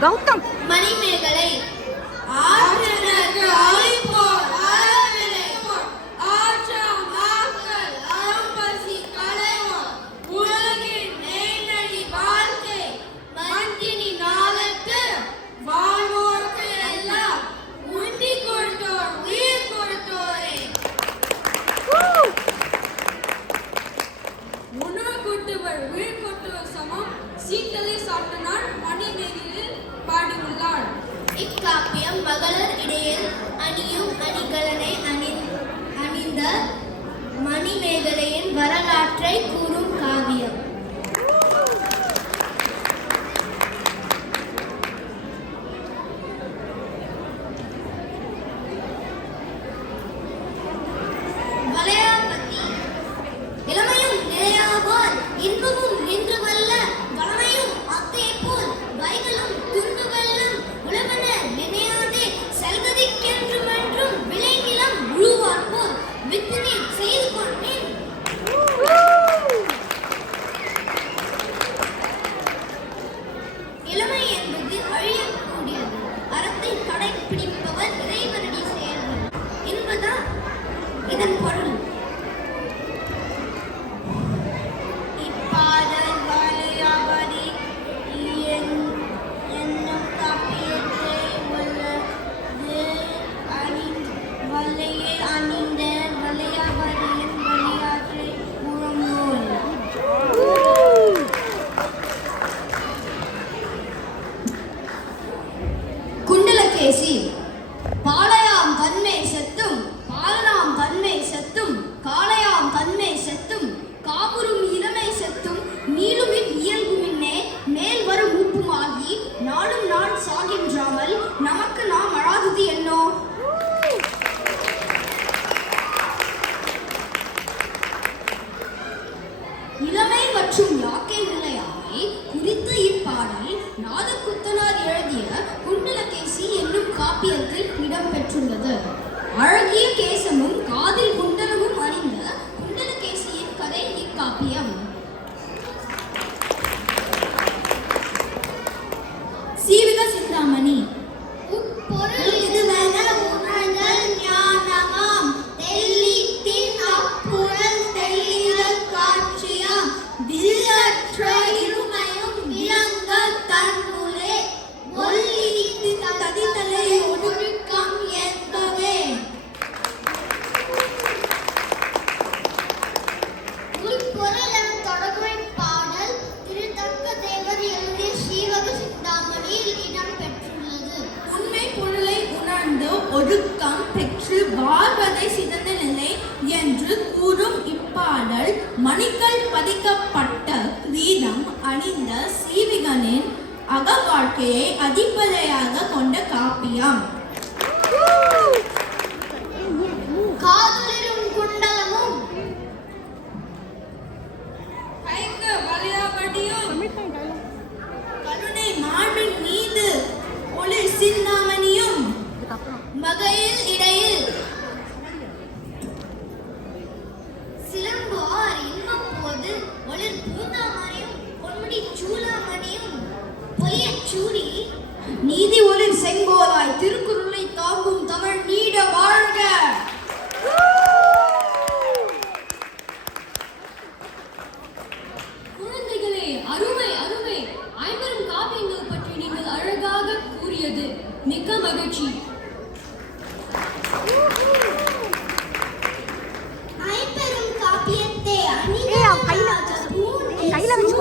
கௌதம் மணிமேகலை இக்காப்பியம் மகளிர் இடையில் அணியும் அணிகலனை அணிந்த மணிமேகலையின் வரலாற்றை கூறும் காவியம். வளையாபதி இளமையும் நிலையாவார் இன்பமும் நின்று வல்ல வளமையும் அத்தே போல் வைகளும் துண்டு வெல்லும் உழவன நினையாதே செல மற்றும் யாக்கை நிலையாமை குறித்த இப்பாடல் நாதகுத்தனார் எழுதிய குண்டலகேசி என்னும் காப்பியத்தில் இடம்பெற்றுள்ளது. அழகிய கேசமும் காதில் குண்டலமும் அணிந்த குண்டலகேசியின் கதை இக்காப்பியம். சீவிக சிந்தாமணி. உட்பொருள் இதுவென உணர்தல் ஞானமாம், தெள்ளித்தின் அப்புறல் தெள்ளிதல் காட்சியாம், வில்லற்ற இருமையும் விளங்க தன்னுளே, ஒல்லித்து ததித்தலை ஒழுக்கம் என்பவே. உள்பொருள் என தொடங்கும் பாடல் திருத்தக்க தேவர் எழுதிய சீவக சிந்தாமணியில் இடம்பெற்றுள்ளது. உண்மை பொருளை உணர்ந்து ஒழுக்கம் பெற்று வாழ்வதை சிறந்த நிலை என்று கூறும் இப்பாடல் மணிகள் பதிக்கப்பட்ட கிரீடம் அணிந்த சீவிகனின் அக வாழ்க்கையை அடிப்படையாக கொண்ட காப்பியம். காதலிரும் குண்டலமும் கருணை மார்பின் மீது ஒளிர் சிந்தாமணியும், மகையில் இடையில் சிலம்புவார் இன்பம் போது ஒளிர் பூந்தாமணியும், பொன்முடி சூளாமணியும் பொலியச் சூடி, நீதி ஒளிர் செங்கோலாய் திருக்குறளை தாங்கும் தமிழ் நீட வாழ்க. குழந்தைகளே, அருமை அருமை. ஐம்பெரும் காப்பியங்கள் பற்றி நீங்கள் அழகாக கூறியது மிக்க மகிழ்ச்சி. ஐம்பெரும் காப்பியத்தை கையில வச்சு